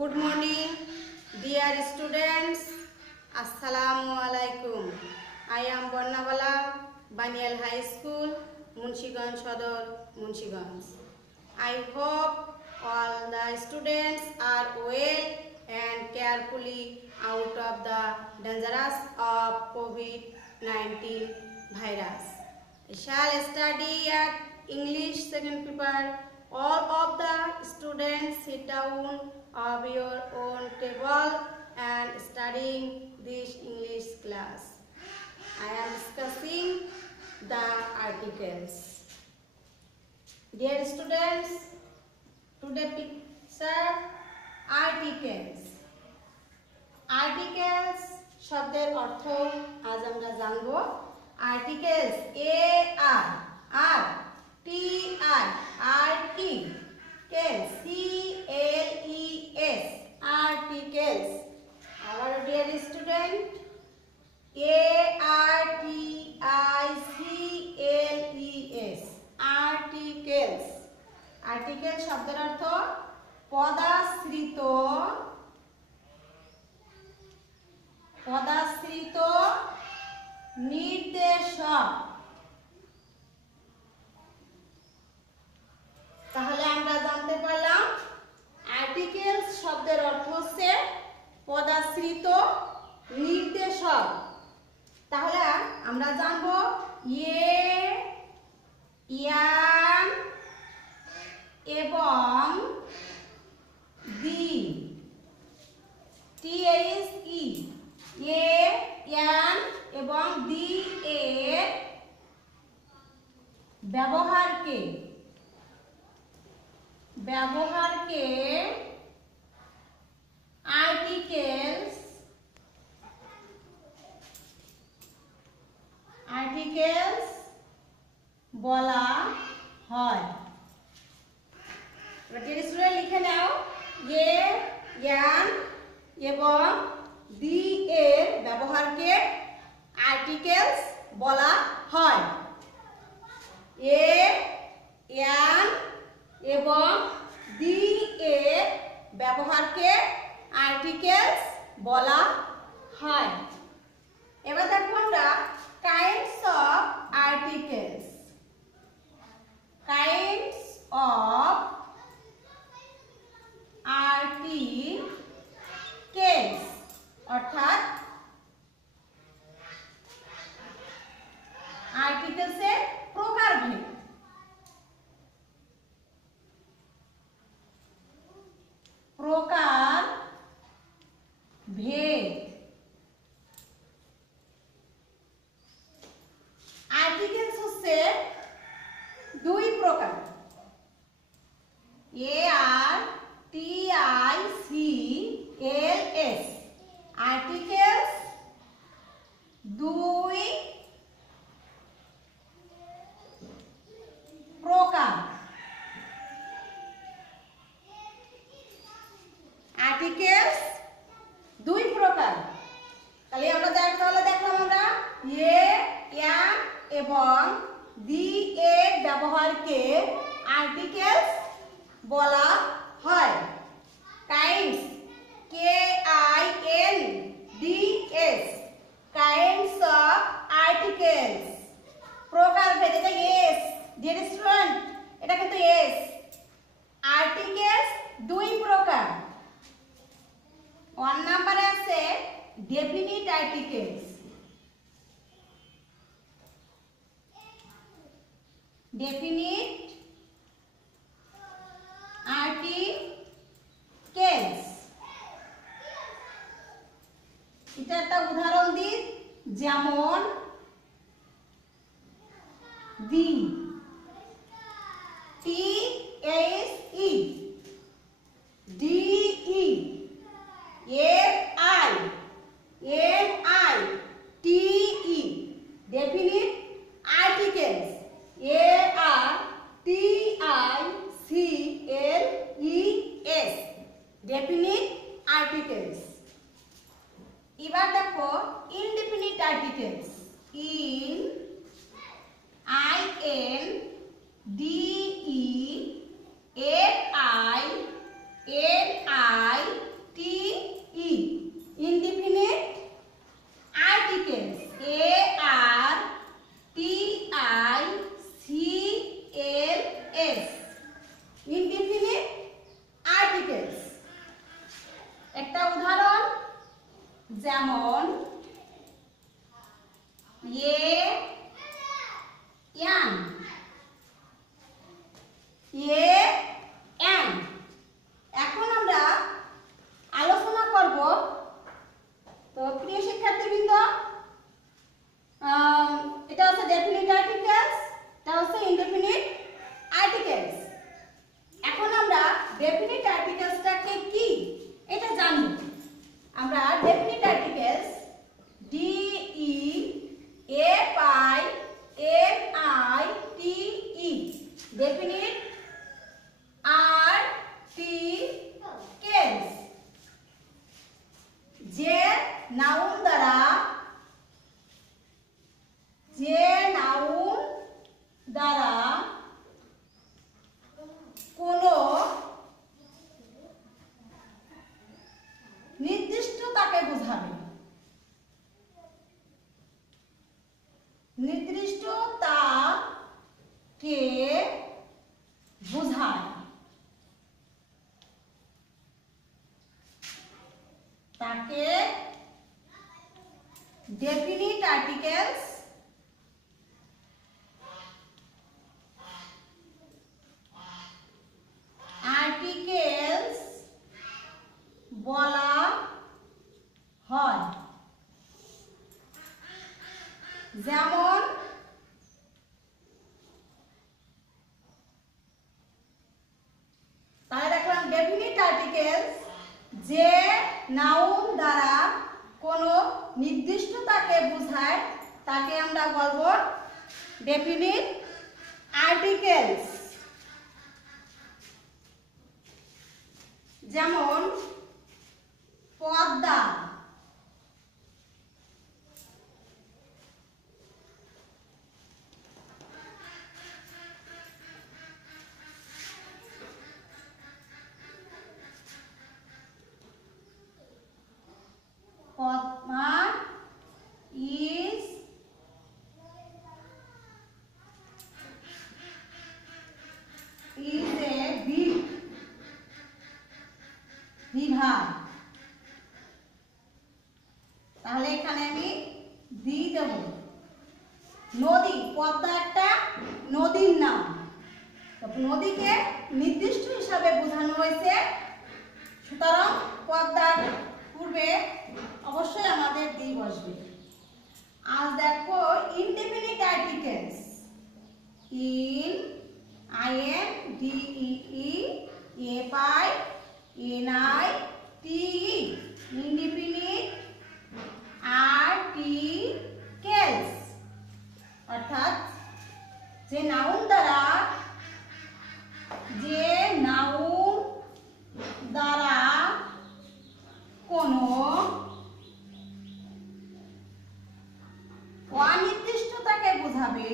Good morning, dear students. Assalamu alaikum. I am Barnabala, Banial High School, Munshiganj Sodor, Munshiganj. I hope all the students are well and carefully out of the dangers of COVID-19 virus. I shall study at English second paper. All of the students sit down of your own table and studying this English class. I am discussing the articles. Dear students, today picture articles. Articles শব্দের অর্থ আজ আমরা জানব। Articles A-R T-I articles C-L-E-S articles. Our dear student, A-R-T-I-C-L-E-S articles. Articles শব্দের অর্থ পদাশ্রিত নির্দেশক। তাহলে আমরা জানতে পারলাম আর্টিকেলস শব্দের অর্থ হচ্ছে পদাশ্রিত নির্দেশক। তাহলে আমরা জানব ইয়ান এবং দি টি-এইচ-ই ইয়ান এবং দি এর ব্যবহারকে আর্টিকেলস বলা হয়। স্টুডেন্ট লিখে নাও ইয়ান এবং দি এর ব্যবহারকে আর্টিকেলস বলা হয়। ইয়ান এবং দি এর ব্যবহারকে আর্টিকেলস বলা হয়। এবার দেখো আমরা kinds of articles. Kinds of articles অর্থাৎ আর্টিকেলসের প্রকারভেদ। আর্টিকেলস হচ্ছে দুই প্রকার, ARTICLS আর্টিকেলস দুই প্রকার। আর্টিকেলস দুই প্রকার। তাহলে আমরা দেখলাম আমরা ইয়ান এবং দি এর ব্যবহারকে আর্টিকেলস বলা হয়। Kinds KINDS kinds of articles. প্রকারভেদ এটা এস। ডিয়ার স্টুডেন্ট এটা কিন্তু এস। আর্টিকেলস দুই প্রকার। 1 নম্বরে আছে ডেফিনিট আর্টিকেলস। ডেফিনিট আর্টিকেলস এটা একটা উদাহরণ দিই, যেমন দি টি-এইচ-ই ডি-ই FINITE definite articles ARTICLES definite articles। এবার দেখো indefinite articles INDEFINITE যেমন ইয়ান, অ্যান। এখন আমরা আলোচনা করব। তো প্রিয় শিক্ষার্থীবৃন্দ, এটা হচ্ছে ডেফিনিট আর্টিকেলস, এটা হচ্ছে ইনডেফিনিট আর্টিকেলস। এখন আমরা ডেফিনিট আর্টিকেলসটাকে কি এটা জানব। আমরা definite articles DEFINITE definite articles যে নাউন দ্বারা কোনো নির্দিষ্টতাকে বোঝাবে, নির্দিষ্টতাকে বোঝায়, তাকে ডেফিনিট আর্টিকেলস বলা হয়। যেমন তাহলে দেখলাম ডেফিনিট আর্টিকেলস যে নাউন দ্বারা কোনো নির্দিষ্টতাকে বোঝায় তাকে আমরা বলবো ডেফিনিট আর্টিকেলস। যেমন Padma, Padma is a big river। তাহলে এখানে আমি দি দেব। নদী, পদ্মা একটা নদীর নাম। নদীকে নির্দিষ্ট হিসাবে বোঝানো হয়েছে, সুতরাং পদ্মার পূর্বে অবশ্যই আমাদের দি বসবে। আজ দেখো ইনডেফিনিট আর্টিকেলস, ইনডেফিনিট আর্টিকেলস অর্থাৎ যে নাউন দ্বারা কোনো অনির্দিষ্টতাকে বোঝাবে,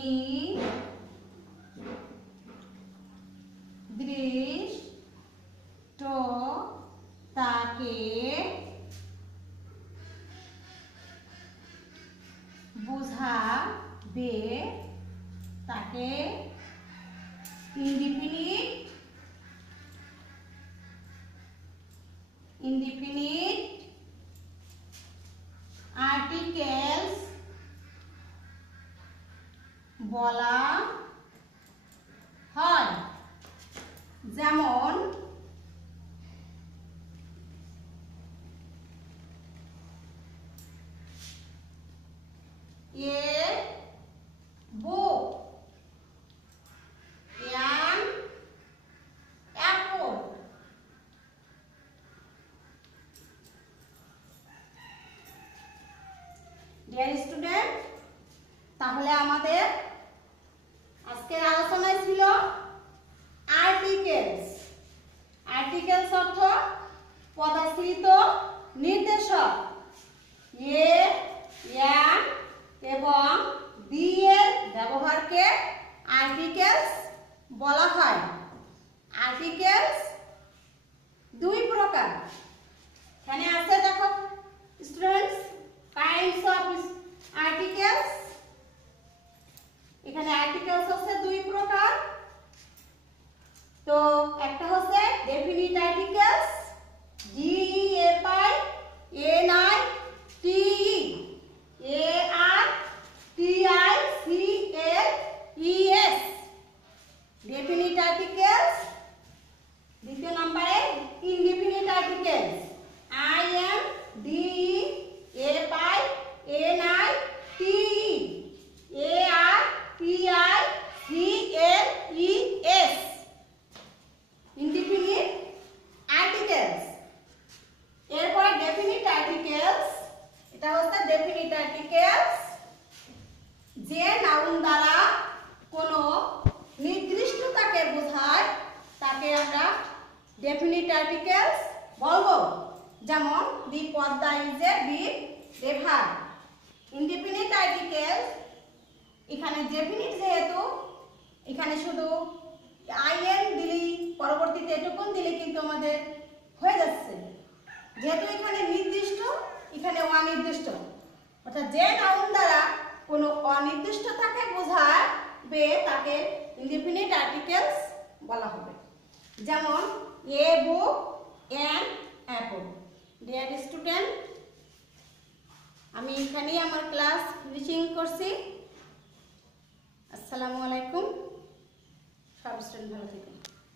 নির্দিষ্টতাকে বোঝাবে তাকে ইনডেফিনিট আর্টিকেলস বলা হয়। যেমন book, an apple। Dear student, তাহলে আমাদের আজকের আলোচনায় ছিল আর্টিকেলস। আর্টিকেলস অর্থ পদাশ্রিত নির্দেশক অ্যান এবং দি এর ব্যবহারকে আর্টিকেলস বলা হয়। আর্টিকেলস দুই প্রকার। এখানে আছে দেখো স্টুডেন্টস কাইন্ডস অফ আর্টিকেলস। এখানে আর্টিকেলস হচ্ছে দুই প্রকার। তো একটা হচ্ছে ডেফিনিট আর্টিকেলস আর্টিকেলস বলবো, যেমন the Padma is a big river. Indefinite articles এখানে ডেফিনিট, যেহেতু এখানে শুধু আইএন দিলেই পরবর্তীতে এটুকুন দিলে কিন্তু আমাদের হয়ে যাচ্ছে। যেহেতু এখানে নির্দিষ্ট, এখানে অনির্দিষ্ট, অর্থাৎ যে নাউন দ্বারা কোনো অনির্দিষ্ট থাকে বোঝাবে তাকে ইনডিফিনিট আর্টিকেলস বলা হবে। যেমন a book and apple. Dear student, আমি এখানেই আমার ক্লাস ফিনিশিং করছি। আসসালামু আলাইকুম। সব স্টুডেন্ট ভালো থেকো।